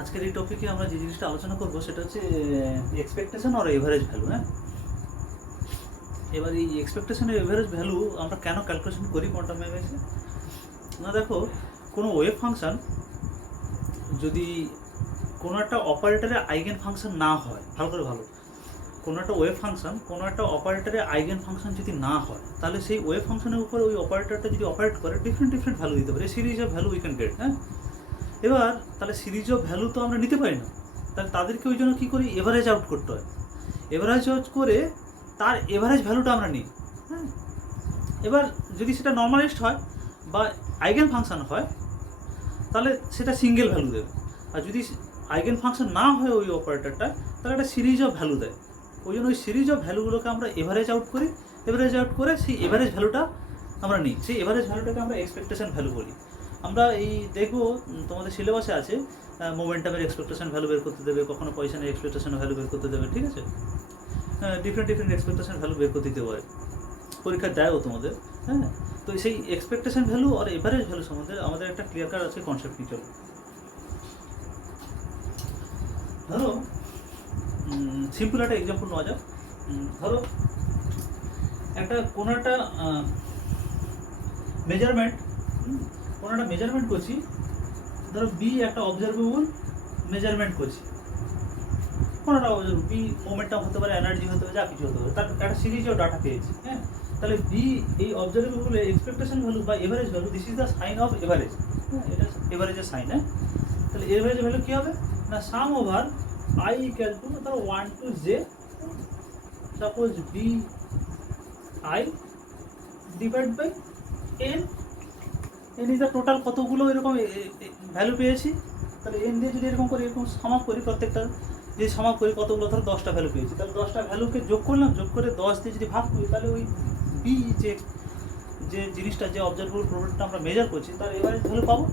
আজকের এই টপিকে আমরা যে জিনিসটা আলোচনা করব সেটা হচ্ছে এক্সপেকটেশন আর এভারেজ ভ্যালু। হ্যাঁ, এবার এই এক্সপেকটেশন আর এভারেজ ভ্যালু আমরা কেন ক্যালকুলেশন করি কোয়ান্টাম মেকানিক্সে? না দেখো, কোনো ওয়েভ ফাংশন যদি কোনো একটা অপারেটরের আইগেন ফাংশন না হয়, ভালো কোনো একটা ওয়েভ ফাংশন কোনো একটা অপারেটরের আইগেন ফাংশন যদি না হয়, তাহলে সেই ওয়েভ ফাংশনের উপর ওই অপারেটরটা যদি অপারেট করে ডিফারেন্ট ভ্যালু দিতে পারে, series of value we can get. হ্যাঁ, এবার তাহলে সিরিজ অফ ভ্যালু তো আমরা নিতে পারি না, তাহলে তাদেরকে ওই জন্য কী করি, এভারেজ আউট করতে হয়। এভারেজ আউট করে তার এভারেজ ভ্যালুটা আমরা নিই। হ্যাঁ, এবার যদি সেটা নর্মালিস্ট হয় বা আইগেন ফাংশন হয় তাহলে সেটা সিঙ্গেল ভ্যালু দেবে, আর যদি আইগেন ফাংশন না হয় ওই অপারেটরটা তাহলে একটা সিরিজ অফ ভ্যালু দেয়। ওই জন্য ওই সিরিজ অফ ভ্যালুগুলোকে আমরা এভারেজ আউট করি, এভারেজ আউট করে সেই এভারেজ ভ্যালুটা আমরা নিই, সেই এভারেজ ভ্যালুটাকে আমরা এক্সপেকটেশন ভ্যালু বলি। আমরা এই দেখবো তোমাদের সিলেবাসে আছে মোমেন্টামের এক্সপেকটেশন ভ্যালু বের করতে দেবে, কখনো পয়সনের এক্সপেকটেশন ভ্যালু বের করতে দেবে, ঠিক আছে? ডিফারেন্ট এক্সপেকটেশন ভ্যালু বের করতে দিতে পারে, পরীক্ষা দেয়ও তোমাদের। হ্যাঁ, তো সেই এক্সপেকটেশন ভ্যালু আর এভারেজ ভ্যালু সম্বন্ধে আমাদের একটা ক্লিয়ার কাট আছে কনসেপ্ট নিয়ে চলো। ধরো সিম্পল একটা এক্সাম্পল নেওয়া যাক। ধরো কোনো একটা মেজারমেন্ট করছি। ধরো বি একটা অবজারভেবল মেজারমেন্ট করছি, কোনোটা বি মোমেন্টাম হতে পারে, এনার্জি হতে পারে, যা কিছু হতে পারে, তার একটা সিরিজ অফ ডাটা পেয়েছি। হ্যাঁ, তাহলে বি এই অবজারভেবলের এক্সপেকটেশন ভ্যালু বা average value, this is the sign of average. হ্যাঁ, এটা এভারেজের সাইন। হ্যাঁ, তাহলে এভারেজ ভ্যালু কী হবে না, sum over I equal to ধরো 1 to j, suppose B I divide by N. N is the total কতগুলো এরকম ভ্যালু পেয়েছি, তাহলে এন দিয়ে যদি এরকম করে এরকম সামাপ করি, প্রত্যেকটা যদি সামাপ করি কতগুলো, ধরো 10টা ভ্যালু পেয়েছি, তাহলে 10টা ভ্যালুকে যোগ করলাম, যোগ করে 10 দিয়ে যদি ভাগ করি, তাহলে ওই বি যে জিনিসটা, যে অবজারভেবল প্রবলেমটা আমরা মেজার করছি তার এভারেজ ভ্যালু পাবো।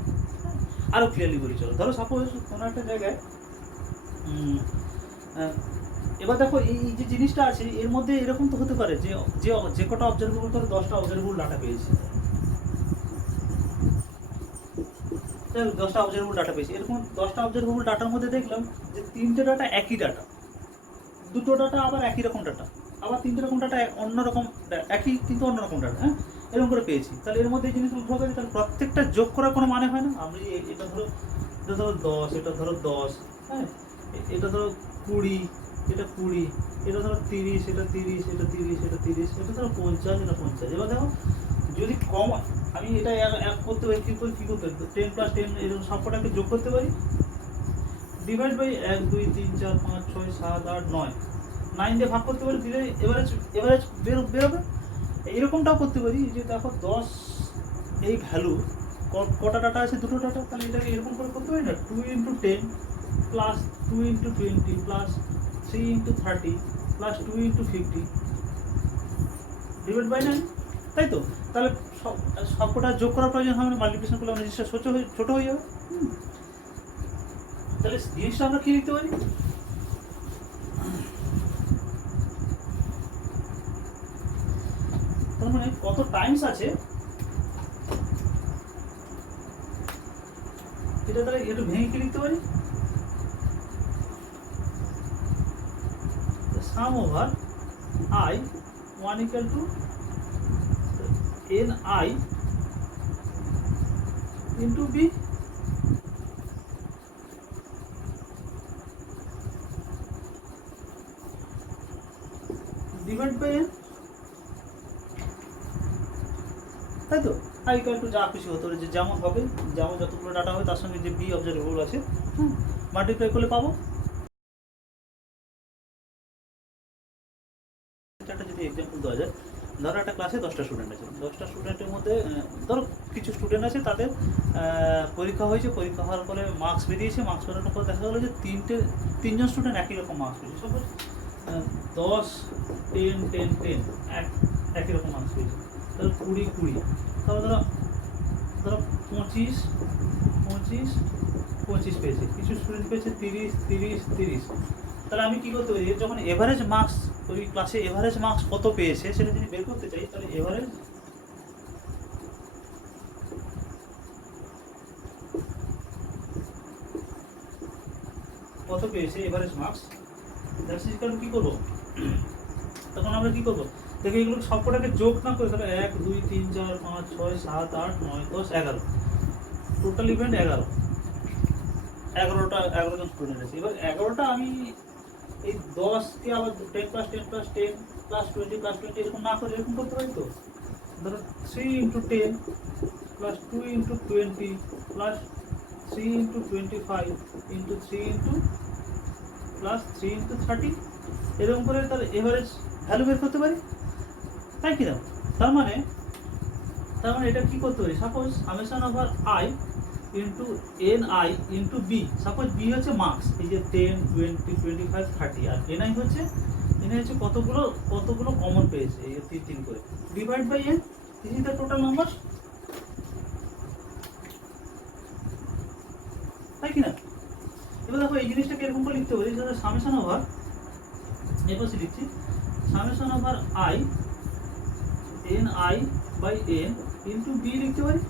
আরও ক্লিয়ারলি বলি চলো। ধরো সাপোজ কোনো একটা জায়গায় এবার দেখো এই যে জিনিসটা আছে এর মধ্যে এরকম তো হতে পারে যে যে কটা অবজারভেবল, ধরো 10টা অবজারভেবল ডাটা পেয়েছি, 10টা অবজারভেবল ডাটা পেয়েছি, এরকম 10টা অবজারভেবল ডাটার মধ্যে দেখলাম যে 3টে ডাটা একই ডাটা, 2টো ডাটা আবার একই রকম ডাটা, আবার 3টে রকম ডাটা অন্যরকম, একই কিন্তু অন্যরকম ডাটা। হ্যাঁ, এরকম করে পেয়েছি, তাহলে এর মধ্যে এই জিনিসগুলো উদ্ভব হয়েছে, তাহলে প্রত্যেকটা যোগ করার কোনো মানে হয় না। আমি এটা ধরো 10, এটা ধরো 10, হ্যাঁ, এটা ধরো 20, এটা 20, এটা ধরো 30, এটা 30, এটা 30, এটা 30, এটা ধরো 50, এটা 50। এবার দেখো যদি কম, আমি এটা এক করতে পারি, কী করতে পারি, 10 + 10 এরকম সবকটাকে যোগ করতে পারি, ডিভাইড বাই 1 2 3 4 5 6 7 8 9, 9 দিয়ে ভাগ করতে পারি, দিলে এভারেজ বেরোবে। এরকমটাও করতে পারি যে দেখো 10 এই ভ্যালু কটা ডাটা আছে, 2টো ডাটা, তাহলে এটাকে এরকম করে করতে পারি না, 2 × 10 plus 2 × 20 plus 3 × 30 plus 2 × 50 divide by 9, তাই তো? তাহলে সবকটা যোগ করার প্রয়োজন হবে না, মাল্টিপ্লিকেশন করলে আমরা জিনিসটা ছোটো হয়ে যাবে। তাহলে জিনিসটা আমরা কী লিখতে পারি, তার মানে কত টাইমস আছে এটা, তাহলে একটু ভেঙে কি লিখতে পারি, sum over I 1 = ni into b divide by n, তাই তো? আই ইকুয়াল টু যা খুশি হতে পারে, যে যেমন হবে, যেমন যতগুলো ডাটা হবে তার সঙ্গে যে বি অবজারভেবল আছে মাল্টিপ্লাই করলে পাবো। একটা যদি এক্সাম্পল দেওয়া যায়, ধরো একটা ক্লাসে 10টা স্টুডেন্ট আছে, 10টা স্টুডেন্টের মধ্যে ধরো কিছু স্টুডেন্ট আছে তাদের পরীক্ষা হয়েছে, পরীক্ষা হওয়ার পরে মার্কস বেরিয়েছে, মার্কস বেরোনোর পর দেখা গেলো যে তিনজন স্টুডেন্ট একই রকম মার্কস পেয়েছে, সাপোজ 10 10 10 10 একই রকম মার্কস পেয়েছে, তাহলে 20 20, তাহলে ধরো 25 25 25 পেয়েছে, কিছু স্টুডেন্ট পেয়েছে 30 30 30। তাহলে আমি কী করতে পারি, যখন এভারেজ মার্কস, ওই ক্লাসে এভারেজ মার্কস কত পেয়েছে সেটা যদি বের করতে চাই, তাহলে এভারেজ কত পেয়েছে average marks, that's equal to কি করব, তখন আমরা কি করব, দেখো এগুলো সবকটাকে যোগ না করে তাহলে 1 2 3 4 5 6 7 8 9 10 11 টোটাল ইভেন্ট 11 জন স্টুডেন্ট আছে। এবার 11টা আমি এই 10কে আবার 10 প্লাস 10 প্লাস 10 প্লাস 20 প্লাস 20 এরকম না করে এরকম করতে পারি তো, ধরো 3 into 10 plus 2 into 20 plus 3 into 25 into 3 into plus 3 into 30 এরকম করে তার এভারেজ ভ্যালু বের করতে পারি, তাই কি না? তার মানে এটা কি করতে পারি, suppose summation over I into N I into B, suppose B হচ্ছে মার্কস, এই যে 10 20 25 30, আর এন আই হচ্ছে কতগুলো কমন পেয়েছে এই 3 করে, divide by N, this is the total number, তাই কি না? এবার দেখো এই জিনিসটাকে এরকম করে লিখতে পারি, সামেশন ওভার, এবার লিখছি summation over I N I by N into B লিখতে পারি।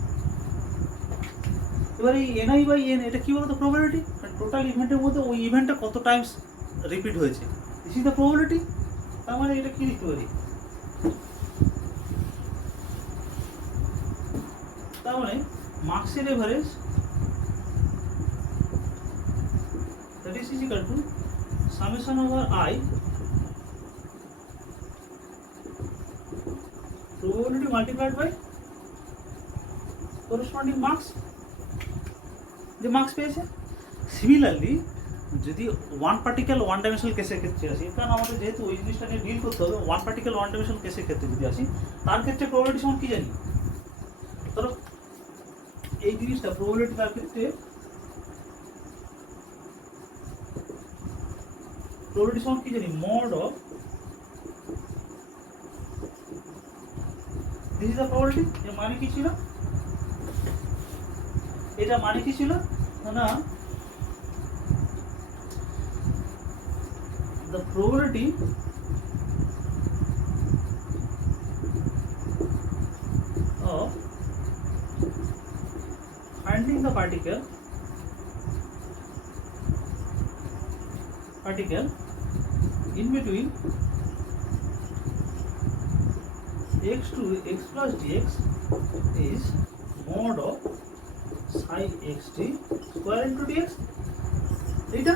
এবার এই এন আই বাই এন এটা কি বলতো, প্রবাবিলিটি, টোটাল ইভেন্টের মধ্যে ওই ইভেন্টটা কত টাইমস রিপিট হয়েছে, দিস ইজ দ্য প্রবাবিলিটি। তার মানে এটা কি লিখতে পারি, তার মানে মার্কসের average that is equal to summation over I probability multiplied by corresponding marks, যে মার্কস পেয়েছে। সিমিলারলি যদি ওয়ান পার্টিকেল ওয়ান ডাইমেনশনাল কেসের ক্ষেত্রে আসি, কারণ আমাদের যেহেতু ওই জিনিসটা নিয়ে ডিল করতে হবে, ওয়ান পার্টিকেল ওয়ান ডাইমেনশনাল কেসের ক্ষেত্রে যদি আসি, তার ক্ষেত্রে প্রবাবিলিটি সমান কি জানি, ধরো এই জিনিসটা প্রবাবিলিটি, তার ক্ষেত্রে প্রবাবিলিটি সমান কি জানি, mod of, this is the probability. এর মানে কি ছিল, এটা মানে কি ছিল না, the probability of finding the particle in between x to x plus dx is mod of psi xt square into dx। এইটা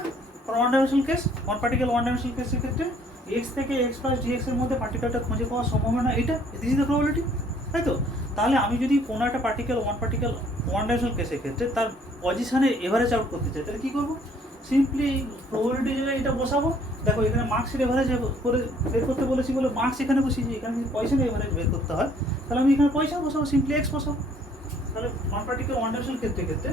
one dimensional case, one particle one dimensional কেসের ক্ষেত্রে x থেকে x প্লাস dx এর মধ্যে পার্টিকেলটা খুঁজে পাওয়ার সম্ভাবনা, এটা this is the probability, তাই তো? তাহলে আমি যদি কোনো একটা পার্টিকেল ওয়ান ডাইমেনশনাল কেসের ক্ষেত্রে তার পজিশনে এভারেজ আউট করতে চাই, তাহলে কী করবো, সিম্পলি প্রবাবিলিটি জায়গায় এটা বসাবো। দেখো এখানে মার্কসের এভারেজ করে বের করতে বলেছি বলে মার্কস এখানে বসিয়েছি, এখানে যদি পয়সার এভারেজ বের করতে হয় তাহলে আমি এখানে পয়সা বসাবো, সিম্পলি এক্স বসাবো। তাহলে ওয়ান পার্টিকেল ওয়ান ডাইমেনশনাল ক্ষেত্রে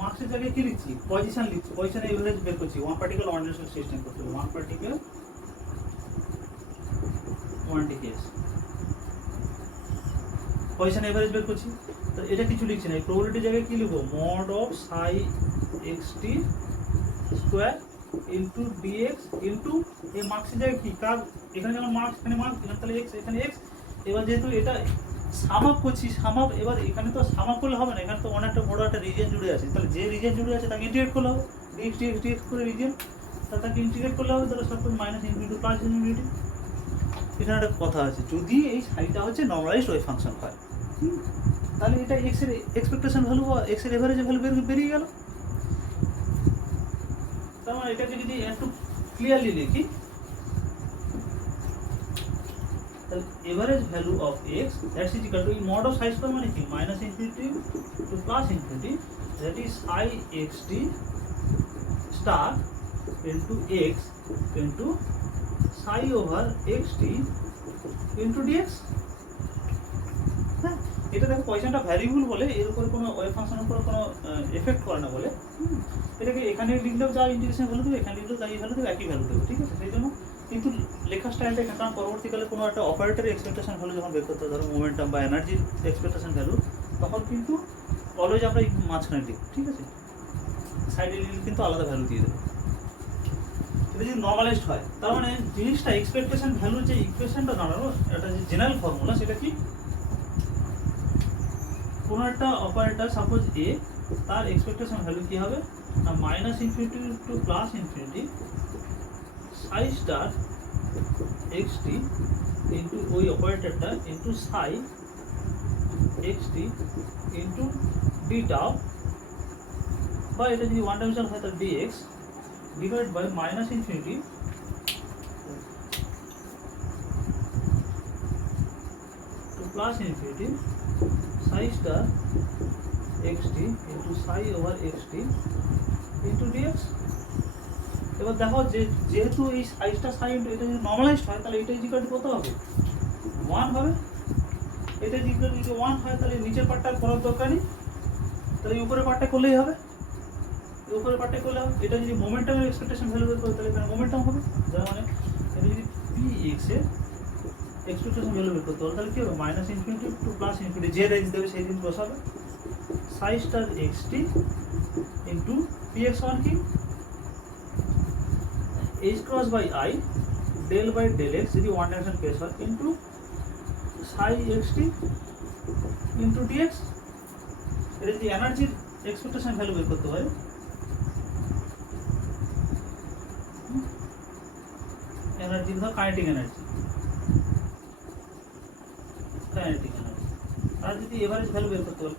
মার্কসের জায়গায় কি লিখছি, পজিশন লিখছি, পজিশনে এভারেজ বের করছি, one particle one dimensional system করতে হবে, one particle one D case position average বের করছি। তো এটা কিছু লিখছি না, এই প্রবাবিলিটির জায়গায় কি লিখবো, mod of psi X T square into D X into এই মার্কসের জায়গায় কি কার, এখানে যেমন মার্কস এখানে মার্কস, এখানে তাহলে এক্স এখানে এক্স। এবার যেহেতু এটা সামাপ করছি, সামাপ, এবার এখানে তো সামাপ করলে হবে না, এখানে তো অনেকটা বড় একটা রিজিয়ন জুড়ে আছে, তাহলে যে রিজিয়ন জুড়ে আছে তাকে ইন্টিগ্রেট করলে হবে, ডিএক্স ডিএক্স ডিএক্স করে রিজিয়ন, তাহলে তাকে ইন্টিগ্রেট করলে হবে, তাহলে সব মাইনাস ইনফিনিটি প্লাস ইনফিনিটি। এখানে একটা কথা আছে, যদি এই সাইটা হচ্ছে নর্মালাইজড ওয়েভ ফাংশন হয়, তাহলে এটা এক্স এর এক্সপেকটেশন ভ্যালু বা এক্স এর এভারেজ ভ্যালু বেরিয়ে গেল। তার মানে এটাকে যদি একটু ক্লিয়ারলি লিখি, তাহলে average value of x that's is equal to mod of psi square মানে কি, minus infinity to plus infinity, that is psi x t star into x into psi over x t into dx. হ্যাঁ, এটা দেখো পয়সাটা variable বলে এর উপরে কোনো ওয়েভ ফাংশনের উপরে কোনো এফেক্ট করে না বলে, এটাকে এখানে লিখলেও যা ইন্টিগ্রেশন ভ্যালু দেবে, এখানে লিখলেও তাই ভ্যালু দেবে, একই ভ্যালু দেবে, ঠিক আছে? সেই জন্য কিন্তু লেখার স্টাইলটা এখানে, কারণ পরবর্তীকালে কোনো একটা অপারেটরের এক্সপেকটেশন ভ্যালু যখন বের করতে হয়, ধরো মোমেন্টাম বা এনার্জির এক্সপেকটেশন ভ্যালু, তখন কিন্তু অলওয়েজ আমরা এই মাঝখানে লিখি, ঠিক আছে? সাইডে লিখলে কিন্তু আলাদা ভ্যালু দিয়ে দেবে। এটা যদি নর্মালাইজড হয়, তার মানে জিনিসটা এক্সপেকটেশন ভ্যালুর যে ইকুয়েশনটা দাঁড়ানো, এটা যে জেনারেল ফর্মুলা, সেটা কি, কোনো একটা অপারেটর সাপোজ এ, তার এক্সপেকটেশন ভ্যালু কি হবে না minus infinity to plus infinity psi star XT into ওই অপারেটরটা into psi XT into D tau, বা এটা যদি ওয়ান ডাইমেনশন হয় তাহলে D X divide by minus infinity to plus infinity psi star XT into psi over X T into D X. এবার দেখো যে যেহেতু এই সাইজটা সাই ইন্টু এটা যদি নর্মালাইজড হয় তাহলে এটা ইজিকাল কত হবে 1 হবে। এটা ইজিকাল যদি 1 হয় তাহলে নিচের পার্টটা করার দরকার নেই, তাহলে উপরের পার্টটা করলেই হবে, উপরের পার্টটা করলে হবে। এটা যদি মোমেন্টামের এক্সপেকটেশন ভ্যালু বের করে তাহলে এখানে মোমেন্টাম হবে, যার মানে এটা যদি পি এক্স এর এক্সপেকটেশন ভ্যালু বের করতে হবে তাহলে কি হবে minus infinity to plus infinity, যে রেঞ্জ দেবে সেই রেঞ্জ বসাবে psi star XT into p x one কি h cross by I del by del x যদি ওয়ান ডাইমেনশন কেস হয় into psi XT into dx. এটা যদি এনার্জির এক্সপেকটেশন ভ্যালু বের করতে হয় এনার্জি ধর কাইনেটিক এনার্জি আর যদি এভারেজ ভ্যালু বের করতে পারে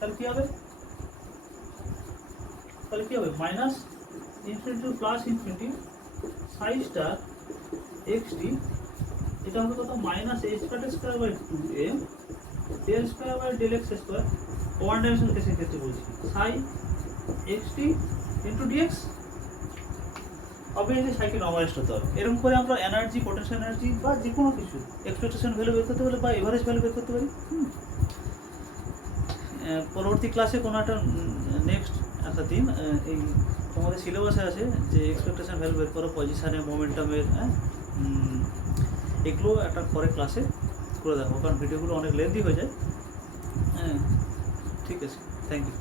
তাহলে কি হবে minus infinity to plus infinity psi star x t, এটা হবে কত minus h square by 2m del square by del x square, one dimension কেসের ক্ষেত্রে বলছি psi XT into dx. Obviously সাইকে নর্মালাইজড হতে হবে। এরকম করে আমরা এনার্জি, পোটেনশিয়াল এনার্জি বা যে কোনো কিছু এক্সপেকটেশন ভ্যালু বের করতে পারি বা এভারেজ ভ্যালু বের করতে পারি। পরবর্তী ক্লাসে কোনো একটা নেক্সট একটা দিন এই তোমাদের সিলেবাসে আছে যে এক্সপেকটেশন ভ্যালু বের করো, পজিশানে, মোমেন্টামের, এগুলো একটা পরে ক্লাসে করে দেখো, কারণ ভিডিওগুলো অনেক লেন্দি হয়ে যায়। হ্যাঁ, ঠিক আছে, থ্যাংক ইউ।